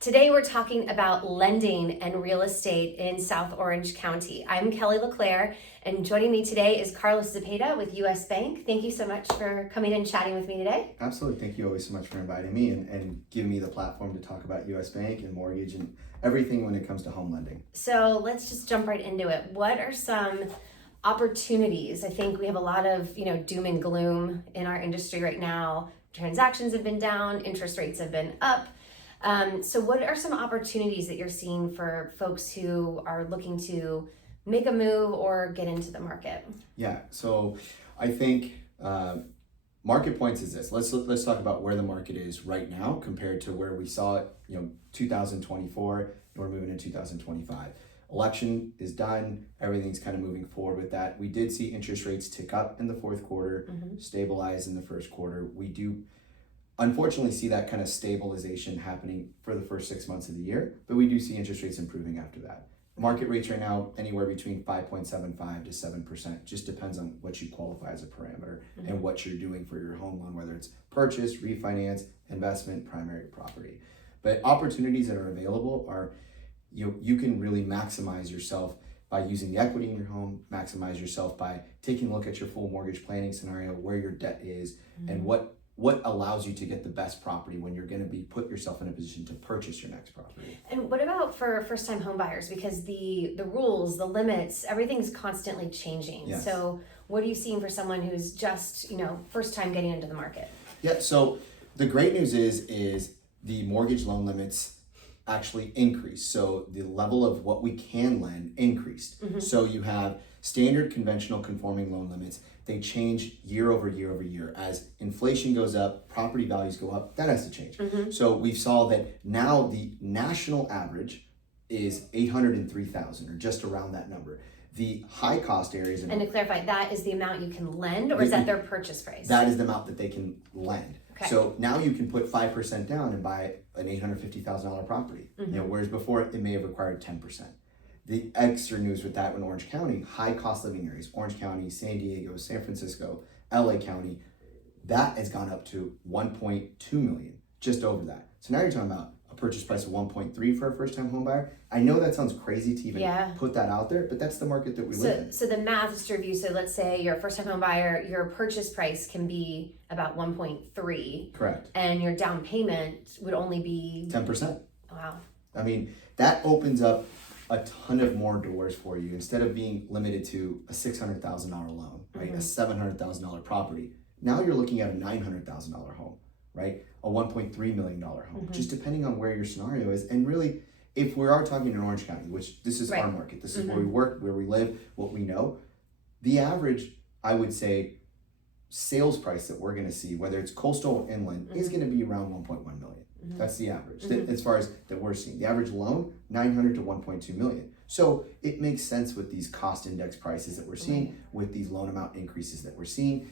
Today we're talking about lending and real estate in South Orange County. I'm Kelly LeClair, and joining me today is Carlos Zepeda with U.S. Bank. Thank you so much for coming and chatting with me today. Absolutely. Thank you always so much for inviting me and giving me the platform to talk about U.S. Bank and mortgage and everything when it comes to home lending. So let's just jump right into it. What are some opportunities? I think we have a lot of, doom and gloom in our industry right now. Transactions have been down, interest rates have been up. So what are some opportunities that you're seeing for folks who are looking to make a move or get into the market? Yeah, so I think market points is this. Let's talk about where the market is right now compared to where we saw it, 2024, and we're moving into 2025. Election is done. Everything's kind of moving forward with that. We did see interest rates tick up in the fourth quarter, stabilize in the first quarter. We do unfortunately see that kind of stabilization happening for the first 6 months of the year, but we do see interest rates improving after that. Market rates right now, anywhere between 5.75 to 7%, just depends on what you qualify as a parameter and what you're doing for your home loan, whether it's purchase, refinance, investment, primary property. But opportunities that are available are, you can really maximize yourself by using the equity in your home, maximize yourself by taking a look at your full mortgage planning scenario, where your debt is, and what allows you to get the best property when you're going to put yourself in a position to purchase your next property. And what about for first-time home buyers? Because the rules, the limits, everything's constantly changing. Yes. So what are you seeing for someone who's just, first time getting into the market? Yeah, so the great news is the mortgage loan limits actually increased. So the level of what we can lend increased. So you have standard conventional conforming loan limits. They change year over year over year. As inflation goes up, property values go up, that has to change. So we saw that now the national average is 803,000, or just around that number. The high cost areas. And to clarify, that is the amount you can lend, or is that their purchase price? That is the amount that they can lend. Okay. So now you can put 5% down and buy an $850,000 property. Whereas before it may have required 10%. The extra news with that in Orange County, high cost living areas, Orange County, San Diego, San Francisco, LA County, that has gone up to 1.2 million, just over that. So now you're talking about a purchase price of 1.3 for a first-time home buyer. I know that sounds crazy to even put that out there, but that's the market that we live in. So the math is to review. So let's say you're a first-time home buyer, your purchase price can be about 1.3. Correct. And your down payment would only be 10%. Wow. I mean, that opens up a ton of more doors for you. Instead of being limited to a $600,000 loan, right? A $700,000 property. Now you're looking at a $900,000 home, right? A $1.3 million home, just depending on where your scenario is. And really, if we are talking in Orange County, which this is our market, this is where we work, where we live, what we know, the average, I would say, sales price that we're gonna see, whether it's coastal or inland, is gonna be around 1.1 million. That's the average, as far as that we're seeing. The average loan, 900 to 1.2 million. So it makes sense with these cost index prices that we're seeing, with these loan amount increases that we're seeing,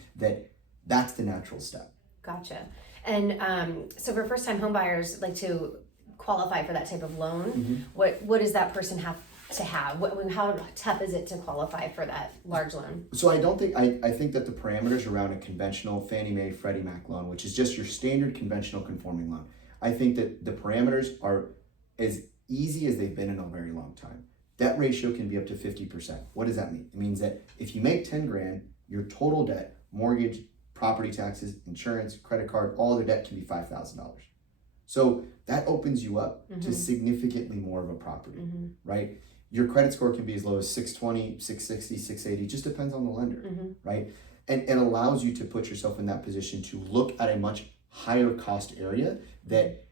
that's the natural step. Gotcha. And so for first-time home buyers, like to qualify for that type of loan, what does that person have to have? How tough is it to qualify for that large loan? So I think that the parameters around a conventional Fannie Mae, Freddie Mac loan, which is just your standard conventional conforming loan, I think that the parameters are as easy as they've been in a very long time. Debt ratio can be up to 50%. What does that mean? It means that if you make 10 grand, your total debt, mortgage, property taxes, insurance, credit card, all other debt can be $5,000. So that opens you up to significantly more of a property, right? Your credit score can be as low as 620, 660, 680, just depends on the lender, right? And it allows you to put yourself in that position to look at a much higher cost area that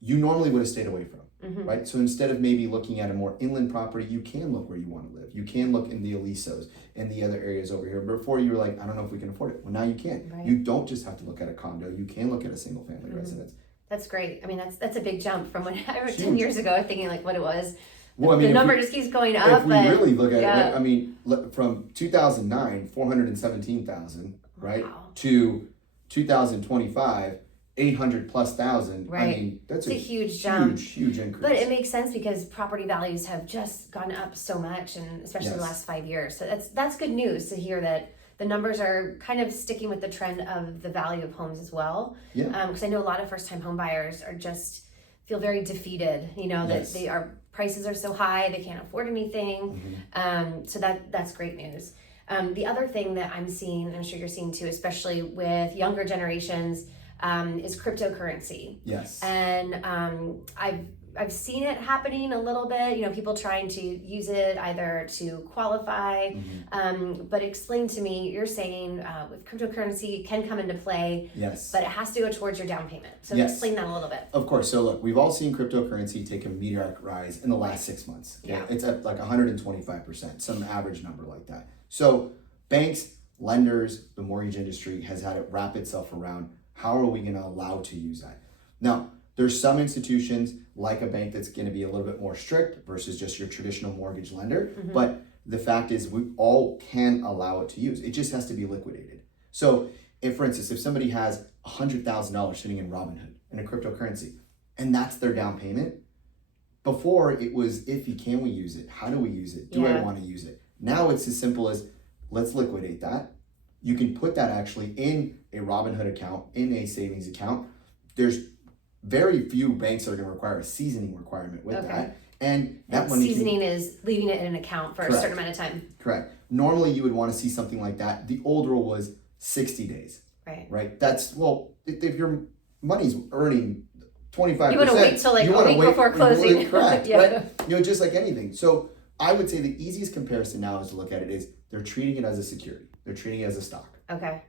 you normally would have stayed away from, right? So instead of maybe looking at a more inland property, you can look where you want to live. You can look in the Alisos and the other areas over here. Before you were like, I don't know if we can afford it. Well, now you can. Right. You don't just have to look at a condo. You can look at a single family residence. That's great. I mean, that's a big jump from when I was 10 years ago, thinking like what it was. Well, I mean, the number just keeps going up. If we really look at it, I mean, from 2009, 417,000, right, to 2025, 800 plus thousand. Right. I mean, that's a huge jump. Huge increase. But it makes sense because property values have just gone up so much, and especially the last 5 years. So that's good news to hear that the numbers are kind of sticking with the trend of the value of homes as well. Yeah. Because I know a lot of first-time home buyers are just feel very defeated, that Yes. prices are so high, they can't afford anything. So that's great news. The other thing that I'm seeing, and I'm sure you're seeing too, especially with younger generations, is cryptocurrency. Yes. And I've seen it happening a little bit, people trying to use it either to qualify, but explain to me, you're saying with cryptocurrency can come into play, Yes. but it has to go towards your down payment. So Yes. explain that a little bit. Of course. So look, we've all seen cryptocurrency take a meteoric rise in the last 6 months. Okay? Yeah. It's at like 125%, some average number like that. So banks, lenders, the mortgage industry has had it wrap itself around how are we going to allow to use that? Now, there's some institutions like a bank that's going to be a little bit more strict versus just your traditional mortgage lender. But the fact is we all can allow it to use. It just has to be liquidated. So if, for instance, if somebody has $100,000 sitting in Robinhood in a cryptocurrency and that's their down payment, before it was iffy, can we use it? How do we use it? Do I want to use it? Now it's as simple as let's liquidate that. You can put that actually in a Robinhood account, in a savings account. There's very few banks that are going to require a seasoning requirement with that. And that money seasoning is leaving it in an account for a certain amount of time. Correct. Normally you would want to see something like that. The old rule was 60 days. Right. That's, well, if your money's earning 25%. You want to wait till like a week before closing. Correct. Right. Just like anything. So I would say the easiest comparison now is to look at it is they're treating it as a security. They're treating it as a stock.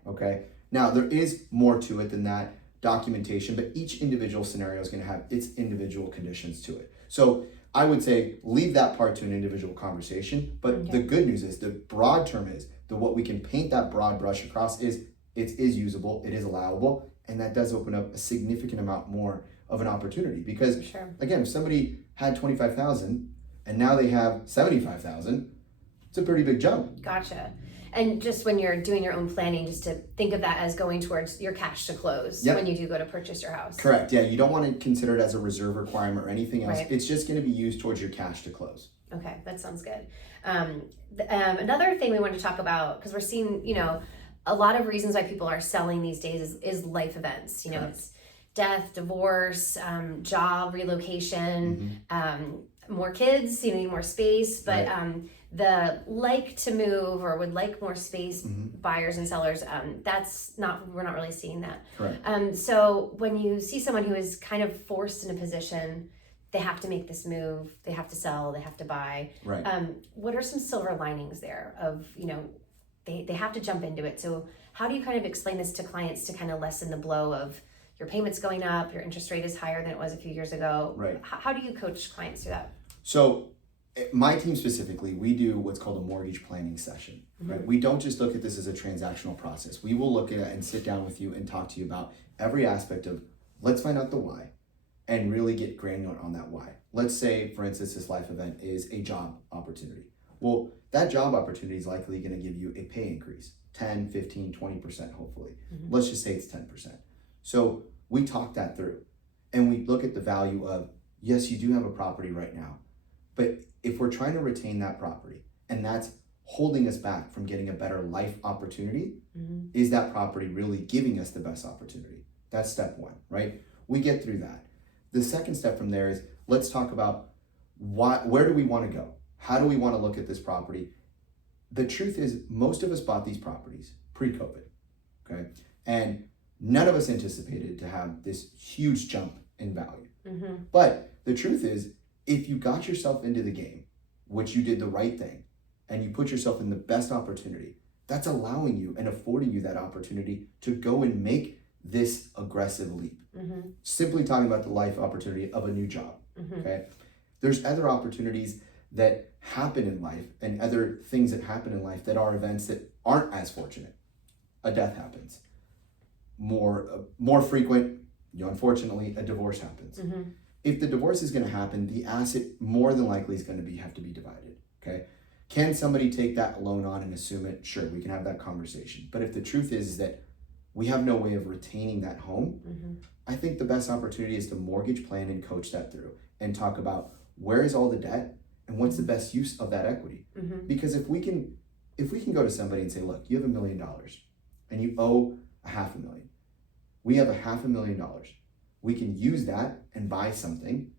Okay. Now there is more to it than that documentation, but each individual scenario is going to have its individual conditions to it. So I would say leave that part to an individual conversation. But the good news is the broad term is that what we can paint that broad brush across is it is usable, it is allowable, and that does open up a significant amount more of an opportunity. Because again, if somebody had 25,000 and now they have 75,000, it's a pretty big jump. Gotcha. And just when you're doing your own planning, just to think of that as going towards your cash to close when you do go to purchase your house. Correct. Yeah, you don't want to consider it as a reserve requirement or anything else. It's just going to be used towards your cash to close. Okay, that sounds good. Another thing we want to talk about, because we're seeing, a lot of reasons why people are selling these days is life events. It's death, divorce, job relocation, more kids, need more space, but the like to move or would like more space buyers and sellers, we're not really seeing that. Correct. So when you see someone who is kind of forced in a position, they have to make this move, they have to sell, they have to buy. Right. What are some silver linings there of, they have to jump into it. So how do you kind of explain this to clients to kind of lessen the blow of your payments going up, your interest rate is higher than it was a few years ago? Right. How do you coach clients through that? So my team specifically, we do what's called a mortgage planning session, right? We don't just look at this as a transactional process. We will look at it and sit down with you and talk to you about every aspect of, let's find out the why and really get granular on that why. Let's say, for instance, this life event is a job opportunity. Well, that job opportunity is likely going to give you a pay increase, 10, 15, 20%, hopefully. Let's just say it's 10%. So we talk that through and we look at the value of, yes, you do have a property right now, but if we're trying to retain that property and that's holding us back from getting a better life opportunity, is that property really giving us the best opportunity? That's step one, right? We get through that. The second step from there is let's talk about where do we want to go? How do we want to look at this property? The truth is most of us bought these properties pre-COVID, okay? And none of us anticipated to have this huge jump in value. But the truth is, if you got yourself into the game, which you did the right thing, and you put yourself in the best opportunity, that's allowing you and affording you that opportunity to go and make this aggressive leap. Simply talking about the life opportunity of a new job, okay? There's other opportunities that happen in life and other things that happen in life that are events that aren't as fortunate. A death happens. More frequent, unfortunately, a divorce happens. If the divorce is going to happen, the asset more than likely is going to have to be divided, okay? Can somebody take that loan on and assume it? Sure, we can have that conversation. But if the truth is that we have no way of retaining that home, I think the best opportunity is to mortgage plan and coach that through and talk about where is all the debt and what's the best use of that equity. Because if we can go to somebody and say, look, you have $1 million and you owe $500,000. We have $500,000. we can use that and buy something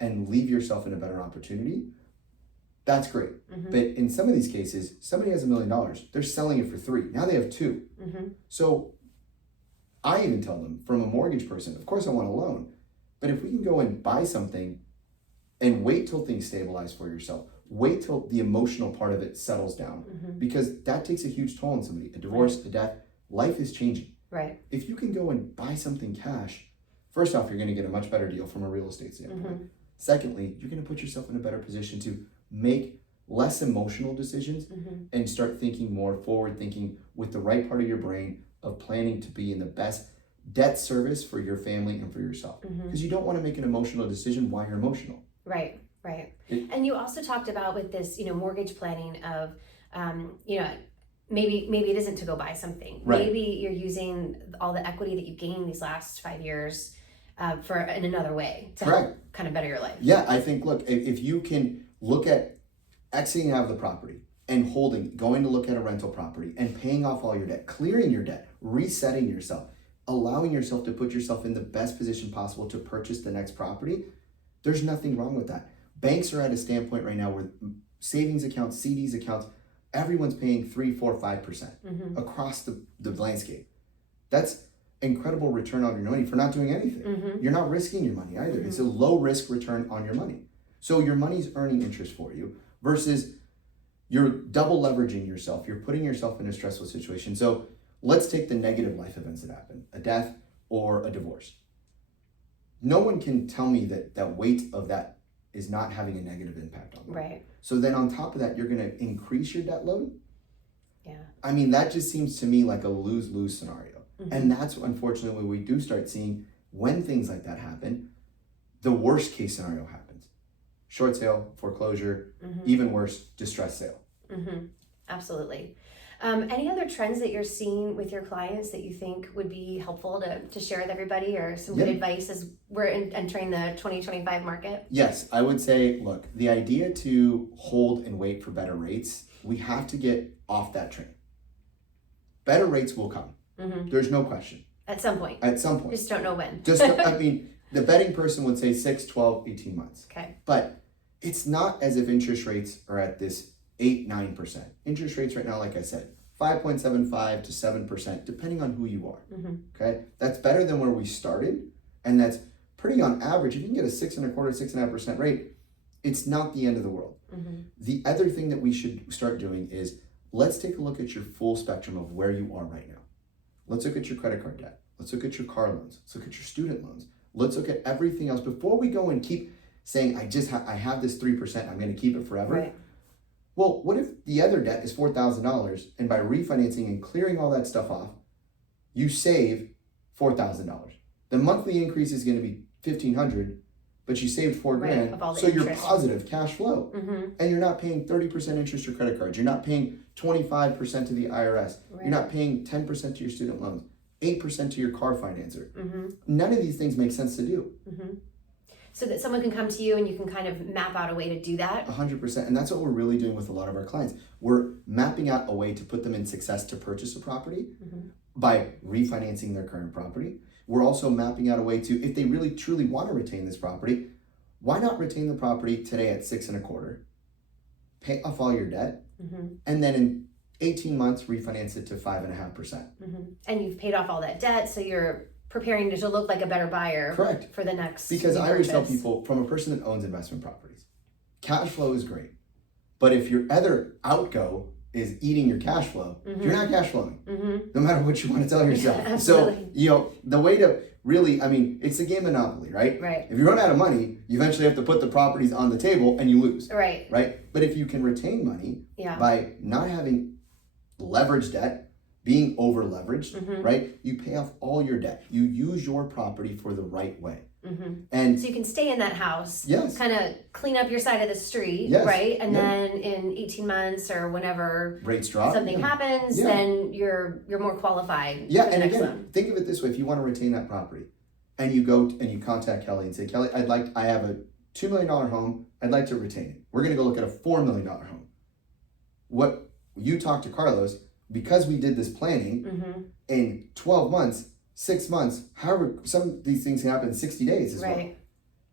and leave yourself in a better opportunity, that's great. Mm-hmm. But in some of these cases, somebody has $1 million, they're selling it for 3. Now they have 2. Mm-hmm. So I even tell them, from a mortgage person, of course I want a loan, but if we can go and buy something and wait till things stabilize for yourself, wait till the emotional part of it settles down, Mm-hmm. because that takes a huge toll on somebody. A divorce, a death, life is changing. Right. If you can go and buy something cash, first off, you're going to get a much better deal from a real estate standpoint. Mm-hmm. Secondly, you're going to put yourself in a better position to make less emotional decisions Mm-hmm. and start thinking more forward thinking with the right part of your brain of planning to be in the best debt service for your family and for yourself. Mm-hmm. Because you don't want to make an emotional decision while you're emotional. Right. And you also talked about with this, mortgage planning of, maybe it isn't to go buy something. Right. Maybe you're using all the equity that you gained these last 5 years in another way to help kind of better your life. Yeah, I think, look, if you can look at exiting out of the property and going to look at a rental property and paying off all your debt, clearing your debt, resetting yourself, allowing yourself to put yourself in the best position possible to purchase the next property, there's nothing wrong with that. Banks are at a standpoint right now where savings accounts, CDs accounts, everyone's paying 3, 4, 5% Mm-hmm. across the landscape. That's incredible return on your money for not doing anything. Mm-hmm. You're not risking your money either. Mm-hmm. It's a low risk return on your money. So your money's earning interest for you versus you're double leveraging yourself. You're putting yourself in a stressful situation. So let's take the negative life events that happen, a death or a divorce. No one can tell me that weight of that is not having a negative impact on them. Right. So then on top of that, you're going to increase your debt load. Yeah. I mean, that just seems to me like a lose-lose scenario. Mm-hmm. And that's unfortunately what we do start seeing when things like that happen. The worst case scenario happens. Short sale, foreclosure, Mm-hmm. even worse, distressed sale. Mm-hmm. Absolutely. Any other trends that you're seeing with your clients that you think would be helpful to share with everybody, or some good advice as we're entering the 2025 market? Yes, I would say, look, the idea to hold and wait for better rates, we have to get off that train. Better rates will come. Mm-hmm. There's no question. At some point. At some point. Just don't know when. The betting person would say 6, 12, 18 months. Okay. But it's not as if interest rates are at this 8, 9%. Interest rates right now, like I said, 5.75 to 7%, depending on who you are. Mm-hmm. Okay, that's better than where we started, and that's pretty on average. If you can get a 6.25, 6.5% rate, it's not the end of the world. Mm-hmm. The other thing that we should start doing is let's take a look at your full spectrum of where you are right now. Let's look at your credit card debt. Let's look at your car loans. Let's look at your student loans. Let's look at everything else before we go and keep saying I have this 3%. I'm going to keep it forever. Right. Well, what if the other debt is $4,000 and by refinancing and clearing all that stuff off, you save $4,000? The monthly increase is going to be $1,500, but you saved $4,000, so you're positive cash flow, Mm-hmm. and you're not paying 30% interest to credit cards. You're not paying 25% to the IRS. Right. You're not paying 10% to your student loans, 8% to your car financer. Mm-hmm. None of these things make sense to do. Mm-hmm. So that someone can come to you and you can kind of map out a way to do that. 100%, and that's what we're really doing with a lot of our clients. We're mapping out a way to put them in success to purchase a property Mm-hmm. by refinancing their current property. We're also mapping out a way to, if they really truly want to retain this property, why not retain the property today at 6.25%, pay off all your debt, Mm-hmm. and then in 18 months refinance it to 5.5%. Mm-hmm. And you've paid off all that debt, so you're preparing to look like a better buyer. Correct. For the next. Because I always tell purchase. people, from a person that owns investment properties, cash flow is great, but if your other outgo is eating your cash flow, Mm-hmm. you're not cash flowing, Mm-hmm. no matter what you want to tell yourself. Yeah, so, absolutely. the way to really, it's a game of Monopoly, right? Right. If you run out of money, you eventually have to put the properties on the table and you lose, Right. right? But if you can retain money Yeah. by not having leveraged debt, being over leveraged, Mm-hmm. right? You pay off all your debt. You use your property for the right way. Mm-hmm. And So you can stay in that house, yes, kind of clean up your side of the street, Yes, right? And yeah. then in 18 months or whenever rates drop. something yeah. happens, Yeah. then you're more qualified. Yeah, for the and next again, one. think of it this way: if you want to retain that property, and you go and you contact Kelly and say, Kelly, I have a $2 million home. I'd like to retain it. We're going to go look at a $4 million home. What you talk to Carlos, because we did this planning Mm-hmm. in 12 months, 6 months, however, some of these things can happen in 60 days as well. Right.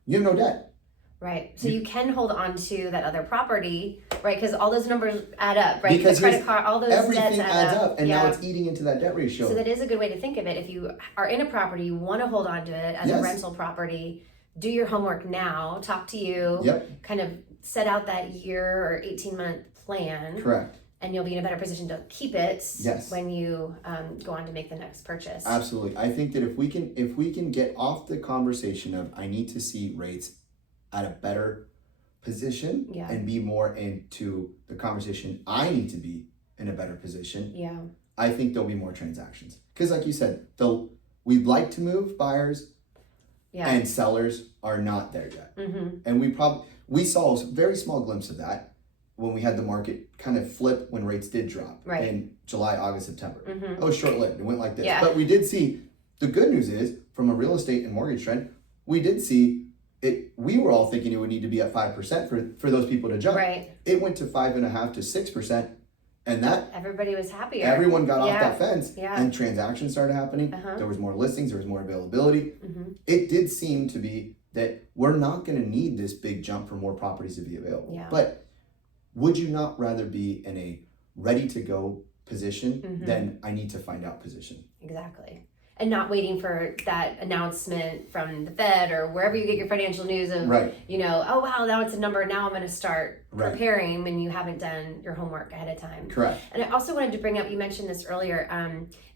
You have no debt. Right. So you can hold on to that other property, right? Because all those numbers add up, right? Because the credit card, all those debts everything add adds up, and yeah. now it's eating into that debt ratio. So that is a good way to think of it. If you are in a property, you want to hold on to it as a rental property, do your homework now, talk to you, kind of set out that year or 18-month plan. Correct. And you'll be in a better position to keep it when you go on to make the next purchase. Absolutely. I think that if we can get off the conversation of I need to see rates at a better position and be more into the conversation I need to be in a better position, I think there'll be more transactions. Because like you said, we'd like to move buyers and sellers are not there yet. And we saw a very small glimpse of that when we had the market kind of flip when rates did drop in July, August, September. It was short-lived. It went like this. But we did see, the good news is, from a real estate and mortgage trend, we did see it. We were all thinking it would need to be at 5% for those people to jump. Right. It went to 5.5% to 6%. And that everybody was happier. Everyone got off that fence and transactions started happening. There was more listings, there was more availability. It did seem to be that we're not going to need this big jump for more properties to be available. But would you not rather be in a ready to go position than I need to find out position? Exactly. And not waiting for that announcement from the Fed or wherever you get your financial news of, you know, oh wow, now it's a number, now I'm going to start preparing when you haven't done your homework ahead of time. Correct. And I also wanted to bring up, you mentioned this earlier,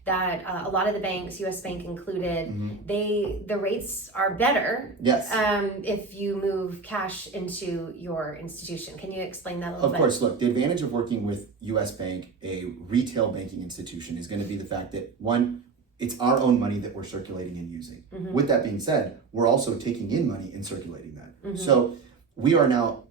that a lot of the banks, US Bank included, the rates are better if you move cash into your institution. Can you explain that a little bit? Of course. Look, the advantage of working with US Bank, a retail banking institution, is going to be the fact that, one, it's our own money that we're circulating and using. With that being said, we're also taking in money and circulating that. So we are now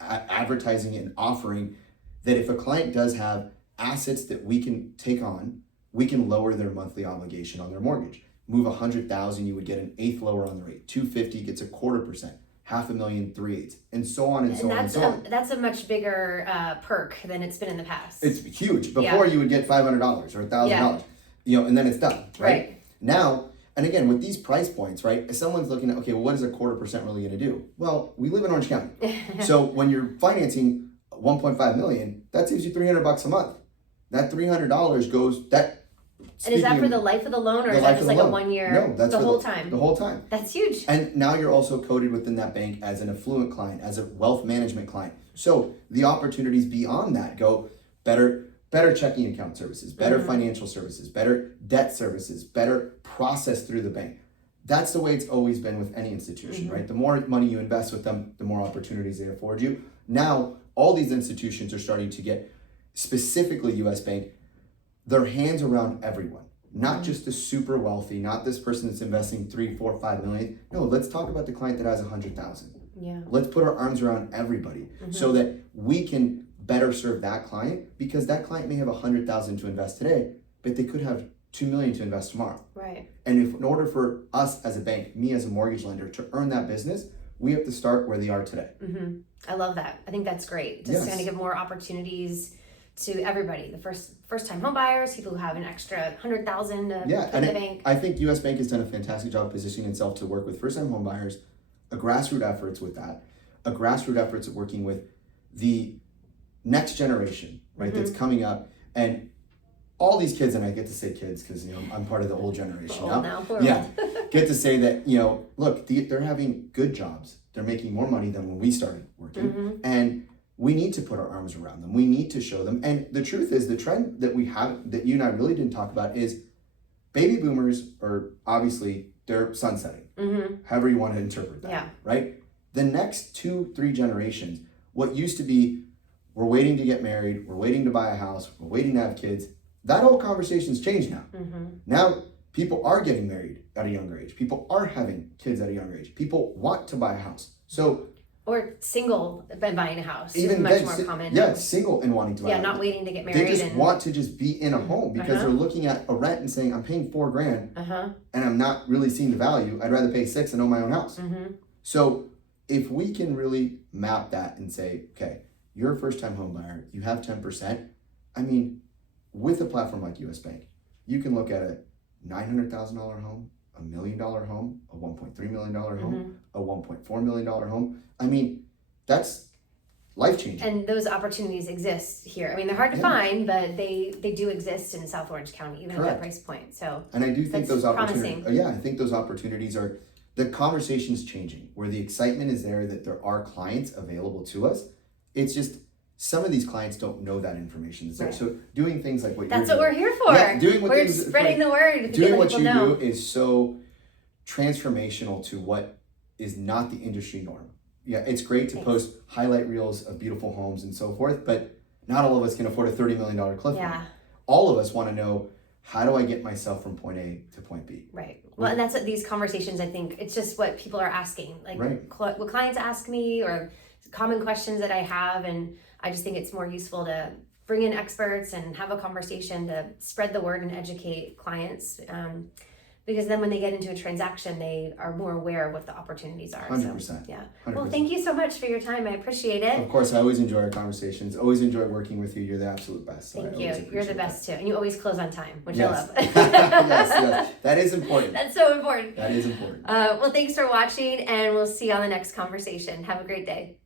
advertising and offering that if a client does have assets that we can take on, we can lower their monthly obligation on their mortgage. Move $100,000, you would get an eighth lower on the rate. $250 gets 0.25%. $500,000, 3/8, and so on and so on and so on. That's a much bigger perk than it's been in the past. It's huge. Before you would get $500 or $1,000. You know, and then it's done, right? Now, and again, with these price points, right, if someone's looking at, okay, well, what is 0.25% really going to do? Well, we live in Orange County. So when you're financing $1.5 million, that saves you $300 a month. That $300 goes, and is that for the life of the loan, or is that just like a 1 year? No, that's the whole time. The whole time. That's huge. And now you're also coded within that bank as an affluent client, as a wealth management client. So the opportunities beyond that go better checking account services, better financial services, better debt services, better process through the bank. That's the way it's always been with any institution, right? The more money you invest with them, the more opportunities they afford you. Now, all these institutions are starting to get, specifically US Bank, their hands around everyone. Not just the super wealthy, not this person that's investing 3, 4, 5 million. No, let's talk about the client that has 100,000. Let's put our arms around everybody so that we can better serve that client, because that client may have 100,000 to invest today, but they could have 2 million to invest tomorrow. Right. And if in order for us as a bank, me as a mortgage lender, to earn that business, we have to start where they are today. I love that. I think that's great. Just kind of give more opportunities to everybody. The first time home buyers, people who have an extra 100,000 to put in the bank. I think US Bank has done a fantastic job positioning itself to work with first time home buyers, a grassroots efforts with that, a grassroots efforts of working with the next generation, right, that's coming up, and all these kids, and I get to say kids because, you know, I'm part of the old generation now. Get to say that, you know, look, they're having good jobs. They're making more money than when we started working, and we need to put our arms around them. We need to show them. And the truth is, the trend that we have, that you and I really didn't talk about, is baby boomers are obviously, they're sunsetting, however you want to interpret that, right? The next 2-3 generations, what used to be, we're waiting to get married, we're waiting to buy a house, we're waiting to have kids, that whole conversation's changed now. Now, people are getting married at a younger age. People are having kids at a younger age. People want to buy a house. Or single and buying a house. Even much more common. Yeah, single and wanting to buy a house. Not waiting to get married. They just want to just be in a home because they're looking at a rent and saying, I'm paying $4,000 and I'm not really seeing the value. I'd rather pay $6,000 and own my own house. So if we can really map that and say, okay, you're a first time home buyer, you have 10%. I mean, with a platform like US Bank, you can look at $900,000 home, $1 million home, a $1.3 million home, a $1.4 million home. I mean, that's life-changing. And those opportunities exist here. I mean, they're hard to find, but they do exist in South Orange County, even at that price point. So, and I do think those opportunities, promising. I think those opportunities are, the conversation's changing, where the excitement is there that there are clients available to us. It's just, some of these clients don't know that information is there. Right. So doing things like what that's you're what doing, we're here for. Yeah, doing what we're things, spreading the word. Doing what you know. do is so transformational to what is not the industry norm. Yeah, it's great to post highlight reels of beautiful homes and so forth, but not all of us can afford a $30 million cliff home. All of us want to know, how do I get myself from point A to point B? Right. Well, and that's what these conversations, I think, it's just what people are asking. Like what clients ask me, or common questions that I have, and I just think it's more useful to bring in experts and have a conversation to spread the word and educate clients. Because then when they get into a transaction, they are more aware of what the opportunities are. 100%. So, yeah. 100%. Well, thank you so much for your time. I appreciate it. Of course, I always enjoy our conversations. Always enjoy working with you. You're the absolute best. So Thank you. You're the best too. And you always close on time, which I love. Yes. That is important. That's so important. That is important. Well, thanks for watching, and we'll see you on the next conversation. Have a great day.